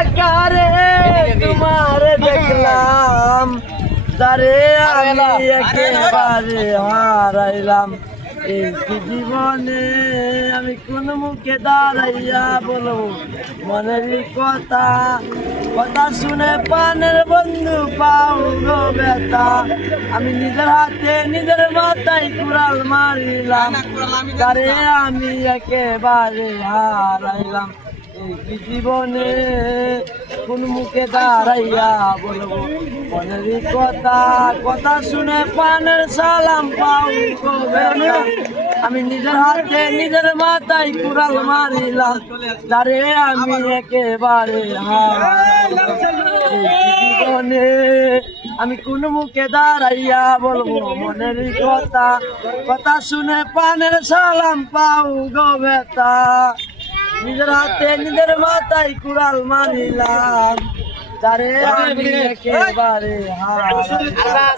একারে তোমার দেখলাম। তারে আমি একেবারে হারাইলাম। এই জীবনে আমি কোন মুখে দাঁড়াইয়া বলব? মনের কথা কথা শুনে পানের বন্ধু পাও গো ব্যথা। আমি নিজের হাতে, নিজের মাথায় কুড়াল মারিলাম। তারে আমি একেবারে হারাইলাম। জীবনে কোন মুখে দাঁড়াইয়া বলব? মনের কথা কথা শুনে পানের সালাম পাও। আমি নিজের হাতে নিজের মাথায় কুড়াল মারিলাম তারে আমি একেবারে জীবনে আমি কোন মুখে দাঁড়াইয়া বলব? মনের কথা কথা শুনে পানের সালাম পাও গো বেতা নিজের হাতে নিজের মাথায় কুড়াল মারিলাম তারে আমি একেবারে হারাইলাম